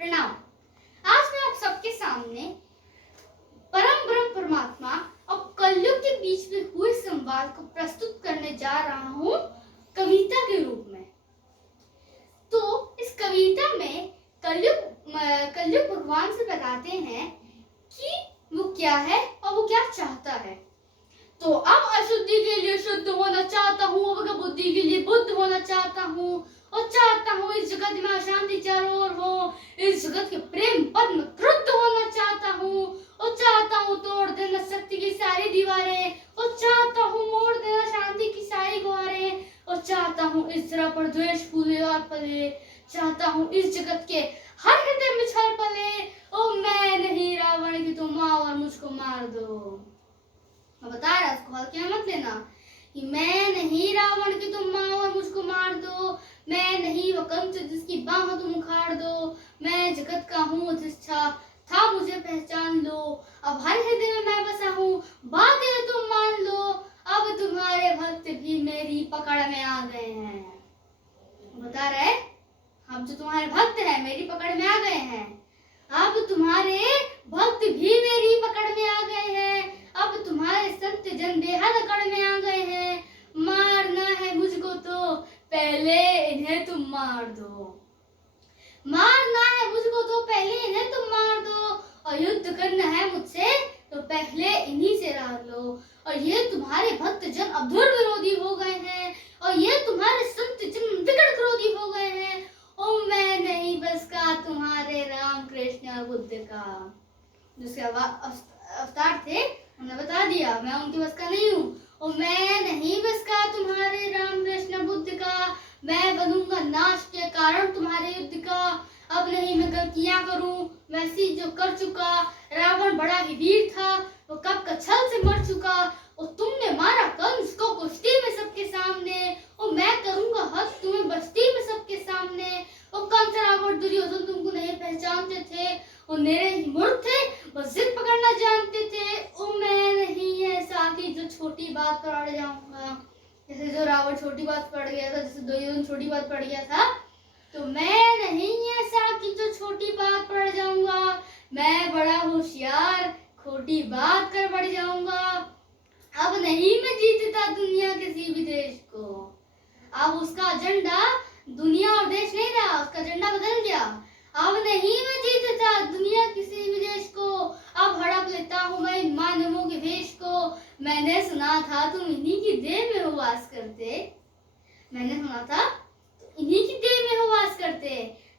प्रणाम। आज मैं आप सबके सामने परम ब्रह्म परमात्मा और कलयुग के बीच में हुए संवाद को प्रस्तुत करने जा रहा हूँ कविता के रूप में। तो इस कविता में कलयुग भगवान से बताते हैं कि वो क्या है और वो क्या चाहता है। तो अब अशुद्धि के लिए शुद्ध होना चाहता हूँ, बुद्धि के लिए बुद्ध होना चाहता हूँ और चाहता हूँ इस जगत में अशांति चारों ओर हो, इस जगत के प्रेम पद में क्रुद्ध होना चाहता हूँ और चाहता हूँ तोड़ देना शक्ति की सारी दीवारें और चाहता हूँ मोड़ देना शांति की सारी गुहारें और चाहता हूँ इस तरह पर द्वेष फूले और पले, चाहता हूँ इस जगत के हर हृदय में छल पले। ओ मैं नहीं रावण की तुम आओ और मुझको मार दो। बता रहा उसको हल्के मत लेना कि मैं नहीं रावण की तुम माओ और मुझको मार दो, मैं नहीं वो कंस जिसकी बाह तुम उखाड़ दो, मैं जगत का हूँ अधिष्ठा था मुझे पहचान लो, अब हर हृदय में मैं बसा हूँ बातें तुम मान लो, अब तुम्हारे भक्त भी मेरी पकड़ में आ गए हैं। बता रहे अब जो तुम्हारे भक्त हैं मेरी पकड़ में आ गए हैं, अब तुम्हारे भक्त भी मेरी पकड़ में आ गए हैं, अब तुम्हारे संत जन बेहद अकड़ में आ गए हैं, मारना है मुझको तो पहले इन्हें तुम मार दो, मारना है मुझको तो पहले इन्हें तुम मार दो, और युद्ध करना है मुझसे तो पहले इन्हीं से राह लो, और ये तुम्हारे भक्त जन अब धुर विरोधी हो गए हैं, और ये तुम्हारे संत जन विकट क्रोधी हो गए हैं। ओ मैं नहीं बस का तुम्हारे राम कृष्ण बुद्ध का, जिसके अवतार थे उन्हें बता दिया मैं उनके बस का नहीं हूँ। ओ मैं नहीं बस का तुम्हारे राम कृष्ण बुद्ध का, मैं बनूंगा नाश के कारण तुम्हारे युद्ध का, अब नहीं मैं गलतियां करूं वैसी जो कर चुका, रावण बड़ा ही वीर था वो कब का छल से मर चुका, और तुमने मारा कंस को कुश्ती में सबके सामने, और मैं करूंगा हद तुम्हें बस्ती में सबके सामने, और कंस रावण दुर्योधन तुमको नहीं पहचानते थे, वो मेरे ही मूर्ख थे वो जिद पकड़ना जानते थे। ओ मैं नहीं ऐसा कि जो छोटी बात पर अड़ जाऊंगा, जैसे जो रावण छोटी बात पड़ गया था, जैसे दुर्योधन छोटी बात पड़ गया था, तो मैं नहीं ऐसा कि जो छोटी बात पड़ जाऊंगा, मैं बड़ा होशियार खोटी बात कर बढ़ जाऊंगा, अब नहीं मैं जीतता दुनिया किसी भी देश को। अब उसका एजेंडा दुनिया और देश नहीं रहा, उसका एजेंडा बदल गया, अब नहीं मैं जीतता दुनिया किसी भी देश को, अब हड़प लेता हूँ मैं इन मानवों के वेश को, मैंने सुना था तुम इन्हीं की देह में हो वास करते, मैंने सुना था इन्हीं की देह में हो वास करते,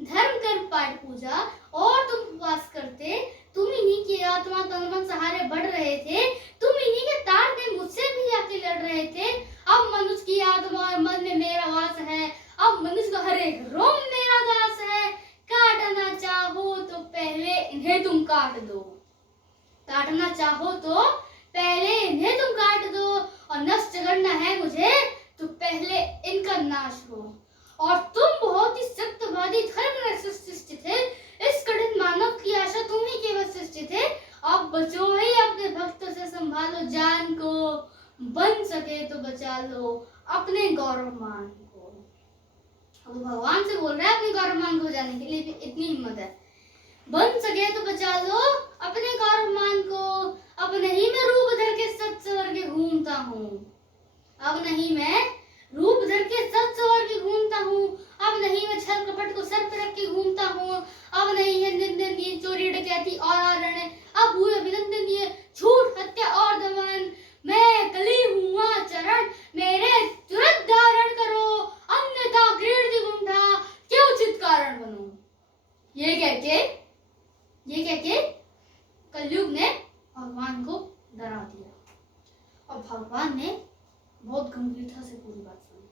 धर्म कर्म पाठ पूजा और तुम उपवास करते, तुम इन्हीं की आत्मा तन मन सहारे बढ़ रहे थे, तुम इन्हीं के तार में मुझसे भी आके लड़ रहे थे, अब मनुष्य की आत्मा और मन में मेरा वास है, अब मनुष्य का हर एक रोम मेरा दास है, काटना चाहो तो पहले इन्हें तुम काट दो, काटना चाहो तो पहले इन्हें तुम काट दो, और नष्ट करना है मुझे तो पहले इनका नाश हो, और तुम बहुत ही सत्यवादी धर्म सृष्टि थे, इस कठिन मानव की आशा तुम ही केवल सृष्टि थे, अब बचो ही अपने भक्तों से संभालो जान को, बन सके तो बचा लो अपने गौरव मान को। अब भगवान से बोल रहा है अपने गौरव मान को बचाने के लिए, इतनी हिम्मत है, बन सके तो बचा लो अपने गौरव मान को, अब नहीं मैं रूप धर के सच सवर के घूमता हूँ, अब नहीं मैं रूप धर के सच सवर के घूमता हूँ, अब नहीं मैं छल कपट को सर पर रख के घूमता हूँ, अब नहीं है निंदनीय चोरी डकैती और आरण, अब हुए अभिनंदनीय झूठ हत्या और दमन, मैं कली हूँ आचरण मेरे तुरंत धारण करो, अन्यथा कीर्ति गुंठा क्यों उचित कारण बनो। ये कह के कलयुग ने भगवान को डरा दिया, और भगवान ने बहुत गंभीरता से पूरी बात सुनी।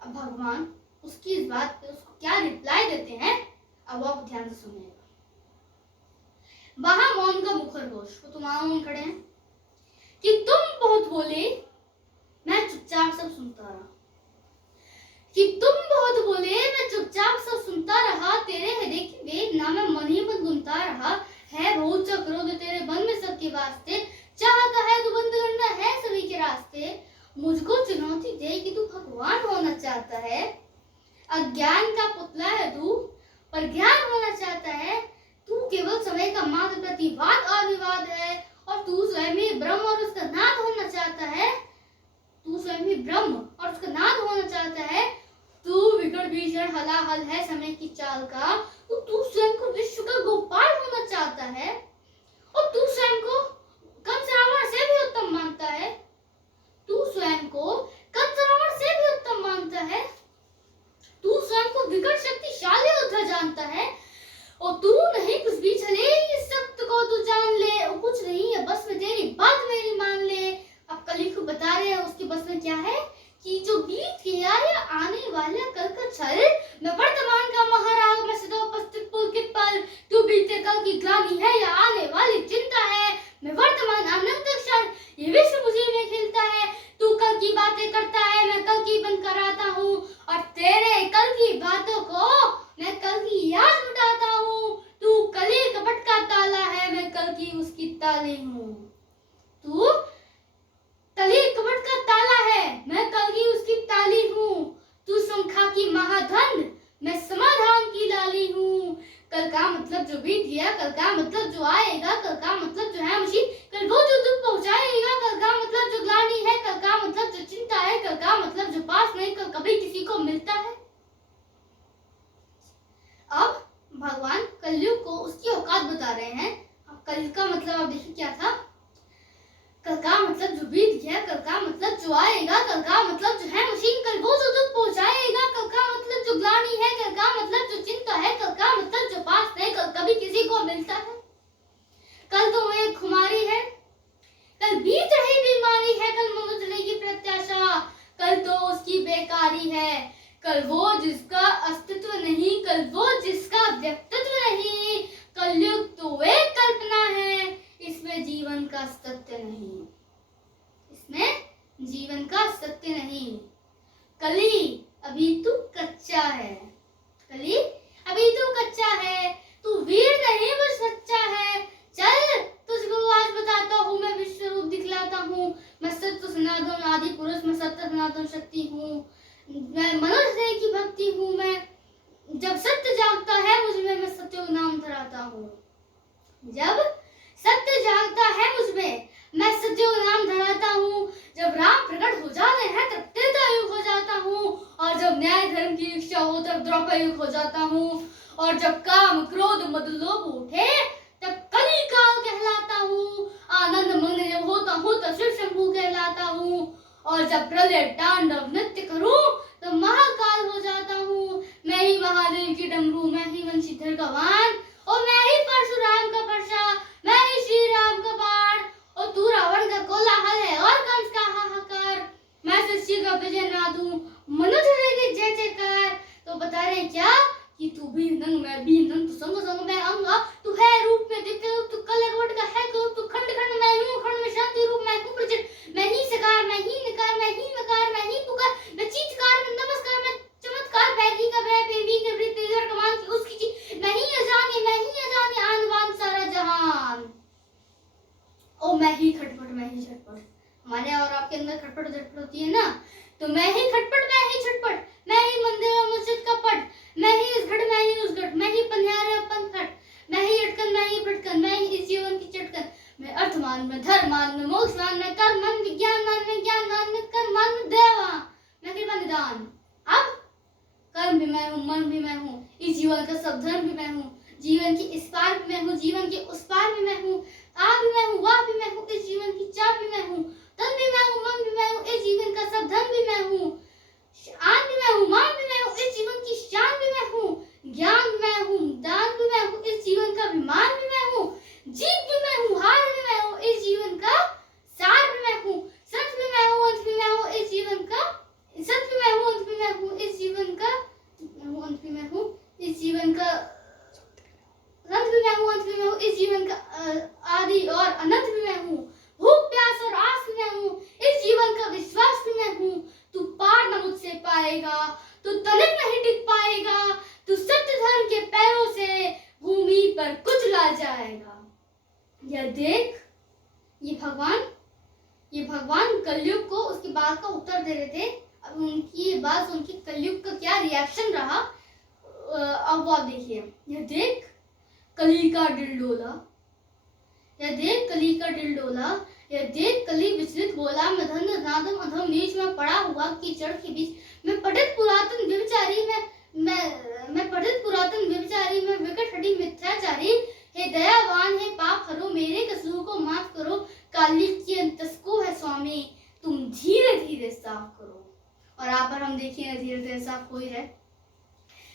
अब भगवान उसकी इस बात पे उसको क्या रिप्लाई देते हैं, अब आप ध्यान से सुनिएगा। वहां मौन का मुखर घोष, वो तुम्हारा मौन खड़े हैं कि तुम बहुत बोले मैं चुपचाप सब सुनता रहा, कि तुम बहुत बोले मैं चुपचाप सब सुनता रहा, तेरे हृदय की वेदना में मन ही मन गुनता रहा, है बहुत सा क्रोध तेरे मन में सबके वास्ते, चाहता है तू बंद करना है सभी के रास्ते, मुझको चुनौती दे कि तू भगवान होना चाहता है, अज्ञान का पुतला है तू पर ज्ञान होना प्रतिवाद और विवाद है, और तू स्वयं ही ब्रह्म और उसका नाद होना चाहता है। तू स्वयं ही ब्रह्म और उसका नाद होना चाहता है। तू विकट भीषण हलाहल है समय की चाल का। तू स्वयं को विश्व का गोपाल होना चाहता है, और तू स्वयं को कंस रावण से भी उत्तम मानता है। तू स्वयं को कंस रावण से भी उत्तम मानता है। तू स्वयं को विकट शक्तिशाली योद्धा जानता है, और तू नहीं कुछ भी चले इस सत्य को तू जान ले, और कुछ नहीं है बस में तेरी बात मेरी मान ले। अब कली को बता रहे हैं उसके बस में क्या है कि जो बीत गया या आने वाला कल का छल, मैं वर्तमान का महाराग में सदा उपस्थित पुलकित पल। तू बीते कल की ग्लानि है या आने वाली चिंता है, मैं वर्तमान अनंत क्षण ये विश्व मुझे में खिलता है। तू कल की बातें करता है, मैं कल की बन कराता हूँ, और तेरे कल की बातों को मैं कल की याद लुटाता हूँ। तू कली कपट का ताला है, मैं कल की उसकी ताली हूँ। तू कली कपट का ताला है, मैं कल की उसकी ताली हूँ। तू संख्या की महाधन, मैं समाधान की लाली हूँ। कल का मतलब जो बीत गया, कल का मतलब जो आएगा, कल का मतलब जो है मुझे कल वो जो दुख पहुंचाएगा, कल का मतलब जो ग्लानि है, कल का मतलब जो चिंता है, कल का मतलब जो पास नहीं कल कभी किसी को मिलता है। अब भगवान कलयुग को उसकी औकात बता रहे हैं। अब कल का मतलब आप देखिए क्या था। कल का मतलब जो बीत गया, कल का मतलब जो आएगा, कल का मतलब जो है मशीन कल वो जो दुख पहुंचाएगा, कल का मतलब जो ग्लानि है, कल का मतलब जो चिंता है, कल का मतलब जो पास नहीं कल कभी किसी को मिलता है। कल तो एक खुमारी है, कल बीत रही बीमारी है, कल मनुष्य की प्रत्याशा, कल तो उसकी बेकारी है। कल वो जिसका अस्तित्व नहीं, कल वो जिसका व्यक्तित्व नहीं। कलयुग तो एक कल्पना है, इसमें जीवन का सत्य नहीं, इसमें जीवन का सत्य नहीं। कली अभी तू कच्चा है, कली अभी तू कच्चा है, तू वीर नहीं बस सच्चा है। चल तुझको आज बताता हूँ, मैं विश्व रूप दिखलाता हूँ। मैं सत्य सनातन आदि पुरुष, मैं सत्य सनातन शक्ति हूँ। मैं मनुष्य की भक्ति हूँ। मैं जब सत्य जागता है मुझ में, मैं सत्य नाम धराता हूँ। जब सत्य जागता है मुझ में, मैं सत्य नाम धराता हूँ। जब राम प्रकट हो जाते हैं तब त्रेता युग हो जाता हूँ, और जब न्याय धर्म की इच्छा हो तब द्वापर युग हो जाता हूँ, और जब काम क्रोध मद लोभ उठे तब कली काल कहलाता हूँ। आनंद मग्न जब होता हूँ तब शिव शंभू कहलाता हूँ, और जब प्रलय तांडव नृत्य करूं तो महाकाल हो जाता हूँ। मैं ही महादेव की डमरू, मैं ही वंशीधर का वाण, और मैं ही परशुराम का परशा, मैं ही श्री राम का बाण, और तू रावण का कोलाहल है और कंस का हाहाकार। मैं सृष्टि का विजय नाद हूँ, मनुष्य की जय जयकार। तो बता रहे क्या कि तू भी नंग मैं भी नंग, तू संग संग मैं अंगा, तू है रूप में दिव्य रूप, तू कलर वट का है तो तू खंड खंड मैं हूँ, खंड में शांति रूप मैं हूँ प्रचंड, मैं ही सकार मैं ही निकार मैं ही मकार मैं ही पुकार, मैं चीत्कार मैं नमस्कार मैं चमत्कार, बैगी का बै बेबी के वृत्त तेजर कमान की उसकी चीज, मैं ही अजाने आन बान सारा जहान। ओ मैं ही खटपट मैं ही झटपट, हमारे और आपके अंदर खटपट झटपट होती है ना, तो मैं ही खटपट मैं ही झटपट, मैं ही मंदिर और मस्जिद का पट, मैं ही इस घट मैं ही उस घट, मैं ही पन्यारे और पंखट, मैं ही अटकन मैं ही भटकन, मैं ही इस जीवन की चटकन, मैं अर्थमान में धर्मान में मोक्षमान में कर्ममान में ज्ञानमान में ज्ञानमान में कर्ममान में देवान, मैं कृपा निदान। अब कर्म भी मैं हूँ, मन भी मैं हूँ, इस जीवन का सब धर्म भी मैं हूँ, जीवन की इस पार भी मैं हूँ, जीवन के उस पार भी मैं हूँ, आ भी मैं हूँ, वाह भी मैं हूँ, इस जीवन की चाह भी मैं हूँ, तन भी मैं हूँ, मन भी मैं हूँ, इस जीवन का सब धन भी मैं हूँ, आन भी मैं हूँ, मान भी मैं हूँ, इस जीवन की शान भी मैं हूँ, ज्ञान भी मैं हूँ, दान भी मैं हूँ, इस जीवन का अभिमान भी मैं हूँ, जीत भी मैं हूँ, हार भी मैं हूँ, इस जीवन का सार भी मैं हूँ, सच भी मैं हूँ, अंत भी मैं हूँ, इस जीवन का सच भी मैं हूँ, अंत भी मैं हूँ, इस जीवन का अंत भी मैं हूँ, इस जीवन का अंत भी मैं हूँ, अंत भी मैं हूँ, इस जीवन का आदि और अनंत भी मैं हूँ, भूख प्यास और आस भी मैं हूँ, इस जीवन का विश्वास भी मैं हूँ। तू पार न मुझसे पाएगा, तू तनिक नहीं टिक पाएगा, तू सत्य धर्म के पैरों से भूमि पर कुचला जाएगा। यह देख, ये भगवान कलयुग को उसकी बात का उत्तर दे रहे थे। अब उनकी ये बात सुन के कलयुग का क्या रिएक्शन रहा, अब वो आप देखिए। यह देख कली का दिल डोला, यह देख कली का दिल डोला, यह देख कली विचलित बोला, मैं धन धनाधम अधम नीच में पड़ा हुआ कीचड़ के बीच, मैं पतित पुरातन व्यभिचारी, मैं पतित पुरातन व्यभिचारी, मैं विकट हड्डी मिथ्याचारी, हे दयावान हे पाप हरो, मेरे कसूर को माफ करो, काली की अंतस्को है स्वामी, तुम धीरे धीरे साफ करो। और आप पर हम देखिए धीरे धीरे साफ हो ही रहे।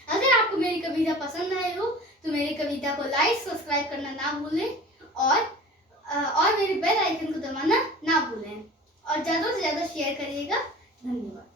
अगर आपको मेरी कविता पसंद आई हो तो मेरी कविता को लाइक सब्सक्राइब करना ना भूलें और मेरे बेल आइकन को दबाना ना भूलें और ज़्यादा से ज़्यादा शेयर करिएगा। धन्यवाद।